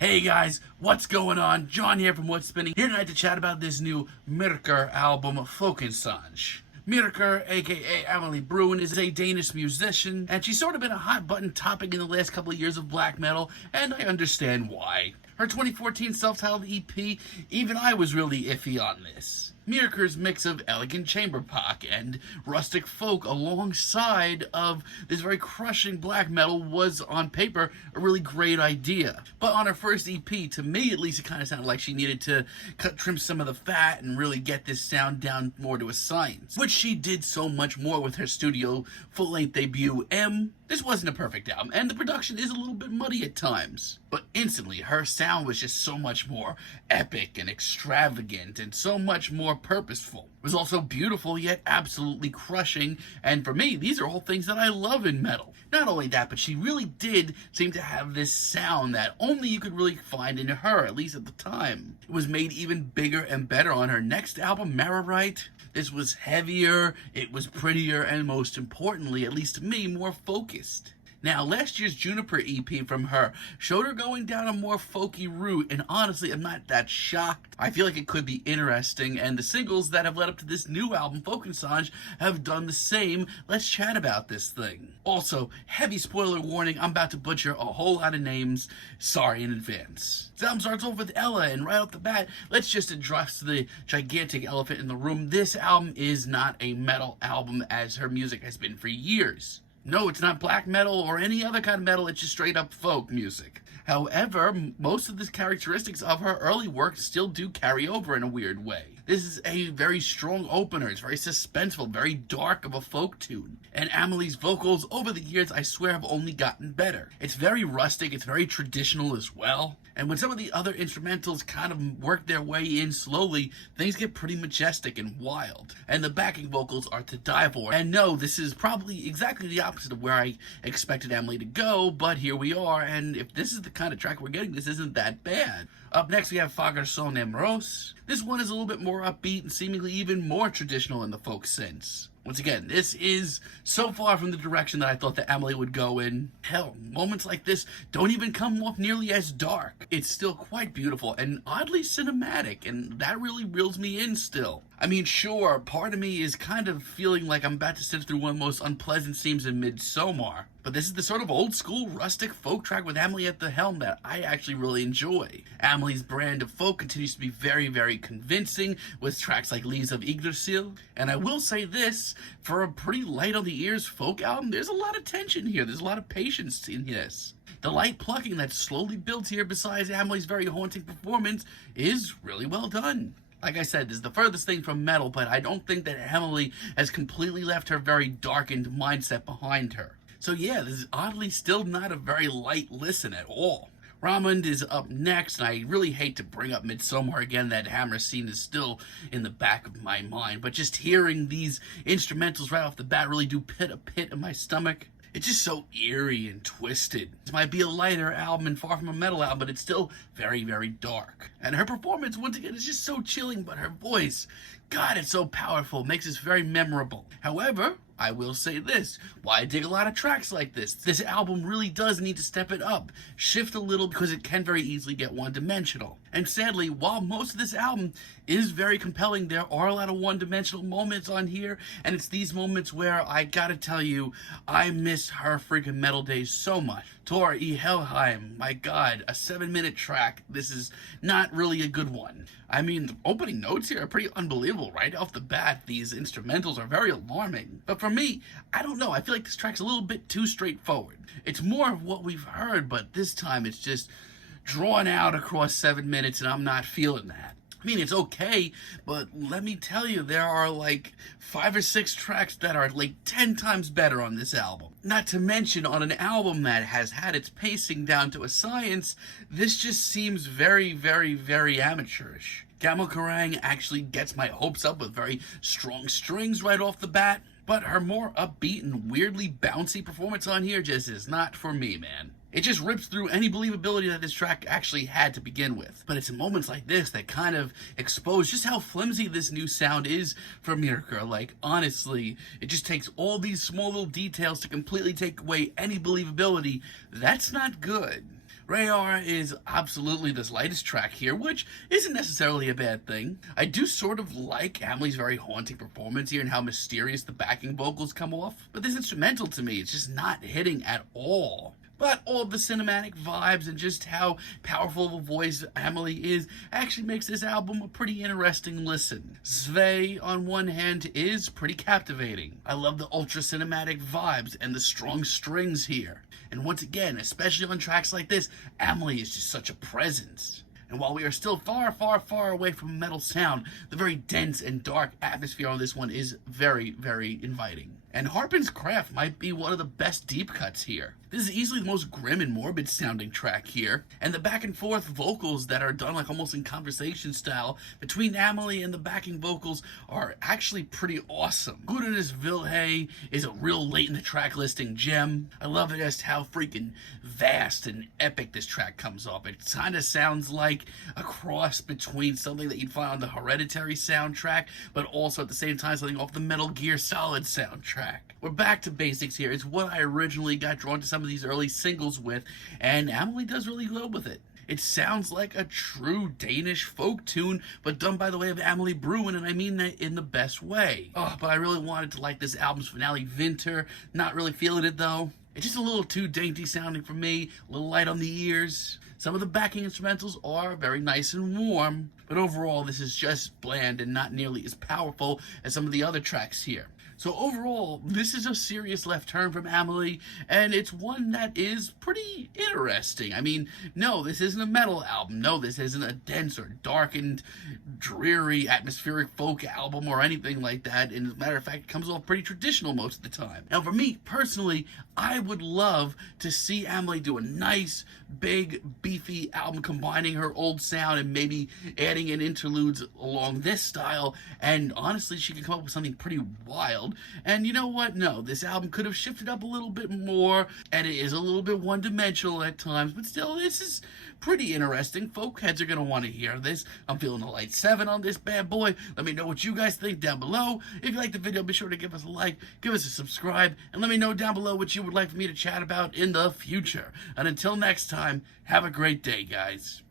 Hey guys, what's going on? John here from What's Spinning, here tonight to chat about this new Myrkur album, Folkesange. Myrkur, aka Amelie Bruin, is a Danish musician, and she's sort of been a hot button topic in the last couple of years of black metal, and I understand why. Her 2014 self-titled EP, even I was really iffy on this. Myrkur's mix of elegant chamber pop and rustic folk alongside of this very crushing black metal was, on paper, a really great idea. But on her first EP, to me at least, it kind of sounded like she needed to trim some of the fat and really get this sound down more to a science, which she did so much more with her studio full-length debut, M. This wasn't a perfect album, and the production is a little bit muddy at times. But instantly, her sound was just so much more epic and extravagant and so much more purposeful. It was also beautiful, yet absolutely crushing, and for me, these are all things that I love in metal. Not only that, but she really did seem to have this sound that only you could really find in her, at least at the time. It was made even bigger and better on her next album, Mararite. This was heavier, it was prettier, and most importantly, at least to me, more focused. Now, last year's Juniper EP from her showed her going down a more folky route, and honestly, I'm not that shocked. I feel like it could be interesting, and the singles that have led up to this new album, Folkesange, have done the same. Let's chat about this thing. Also, heavy spoiler warning, I'm about to butcher a whole lot of names. Sorry in advance. This album starts off with Ella, and right off the bat, let's just address the gigantic elephant in the room. This album is not a metal album as her music has been for years. No, it's not black metal or any other kind of metal, it's just straight up folk music. However, most of the characteristics of her early work still do carry over in a weird way. This is a very strong opener, it's very suspenseful, very dark of a folk tune. And Amelie's vocals over the years, I swear, have only gotten better. It's very rustic, it's very traditional as well. And when some of the other instrumentals kind of work their way in slowly, things get pretty majestic and wild. And the backing vocals are to die for. And no, this is probably exactly the opposite of where I expected Amelie to go, but here we are, and if this is the kind of track we're getting, this isn't that bad. Up next we have Folkesange Amorous. This one is a little bit more upbeat and seemingly even more traditional in the folk sense. Once again, this is so far from the direction that I thought that Amelie would go in. Hell, moments like this don't even come off nearly as dark. It's still quite beautiful and oddly cinematic, and that really reels me in still. I mean, sure, part of me is kind of feeling like I'm about to sit through one of the most unpleasant scenes in Midsommar, but this is the sort of old-school, rustic folk track with Amelie at the helm that I actually really enjoy. Amelie's brand of folk continues to be very, very convincing, with tracks like Leaves of Yggdrasil, and I will say this, for a pretty light-on-the-ears folk album, there's a lot of tension here, there's a lot of patience in this. The light plucking that slowly builds here besides Amelie's very haunting performance is really well done. Like I said, this is the furthest thing from metal, but I don't think that Amelie has completely left her very darkened mindset behind her. So yeah, this is oddly still not a very light listen at all. Ramond is up next, and I really hate to bring up Midsommar again. That hammer scene is still in the back of my mind, but just hearing these instrumentals right off the bat really do pit a pit in my stomach. It's just so eerie and twisted. This might be a lighter album and far from a metal album, but it's still very, very dark. And her performance, once again, is just so chilling, but her voice, God, it's so powerful, makes this very memorable. However, I will say this, while I dig a lot of tracks like this album really does need to step it up, shift a little, because it can very easily get one-dimensional. And sadly, while most of this album is very compelling, there are a lot of one-dimensional moments on here, and it's these moments where I gotta tell you, I miss her freaking metal days so much. Tor E. Helheim, my God, a 7-minute track. This is not really a good one. I mean, the opening notes here are pretty unbelievable. Right off the bat, these instrumentals are very alarming. But for me, I don't know, I feel like this track's a little bit too straightforward. It's more of what we've heard, but this time it's just drawn out across 7 minutes, and I'm not feeling that. I mean, it's okay, but let me tell you, there are like 5 or 6 tracks that are like 10 times better on this album. Not to mention, on an album that has had its pacing down to a science, this just seems very, very, very amateurish. Gamelkarang actually gets my hopes up with very strong strings right off the bat, but her more upbeat and weirdly bouncy performance on here just is not for me, man. It just rips through any believability that this track actually had to begin with. But it's in moments like this that kind of expose just how flimsy this new sound is for Myrkur. Like, honestly, it just takes all these small little details to completely take away any believability. That's not good. Rayar is absolutely this lightest track here, which isn't necessarily a bad thing. I do sort of like Emily's very haunting performance here and how mysterious the backing vocals come off, but this instrumental to me, it's just not hitting at all. But all the cinematic vibes and just how powerful of a voice Emily is actually makes this album a pretty interesting listen. Sve, on one hand, is pretty captivating. I love the ultra cinematic vibes and the strong strings here. And once again, especially on tracks like this, Emily is just such a presence. And while we are still far, far, far away from metal sound, the very dense and dark atmosphere on this one is very, very inviting. And Harpin's craft might be one of the best deep cuts here. This is easily the most grim and morbid sounding track here, and the back and forth vocals that are done like almost in conversation style between Emily and the backing vocals are actually pretty awesome. Gudenes Vilhe is a real late in the track listing gem. I love it just how freaking vast and epic this track comes off. It kind of sounds like a cross between something that you'd find on the Hereditary soundtrack, but also at the same time something off the Metal Gear Solid soundtrack. We're back to basics here. It's what I originally got drawn to some of these early singles with, and Emily does really well with it. It sounds like a true Danish folk tune, but done by the way of Emily Bruin, and I mean that in the best way. Oh, but I really wanted to like this album's finale, Winter. Not really feeling it though. It's just a little too dainty sounding for me, a little light on the ears. Some of the backing instrumentals are very nice and warm, but overall this is just bland and not nearly as powerful as some of the other tracks here. So overall, this is a serious left turn from Emily, and it's one that is pretty interesting. I mean, no, this isn't a metal album. No, this isn't a dense or darkened, dreary, atmospheric folk album or anything like that. And as a matter of fact, it comes off pretty traditional most of the time. Now, for me, personally, I would love to see Emily do a nice, big, beefy album combining her old sound and maybe adding in interludes along this style. And honestly, she could come up with something pretty wild. And you know what? No, this album could have shifted up a little bit more, and it is a little bit one-dimensional at times, but still, this is pretty interesting. Folk heads are going to want to hear this. I'm feeling a light 7 on this bad boy. Let me know what you guys think down below. If you like the video, be sure to give us a like, give us a subscribe, and let me know down below what you would like for me to chat about in the future. And until next time, have a great day, guys.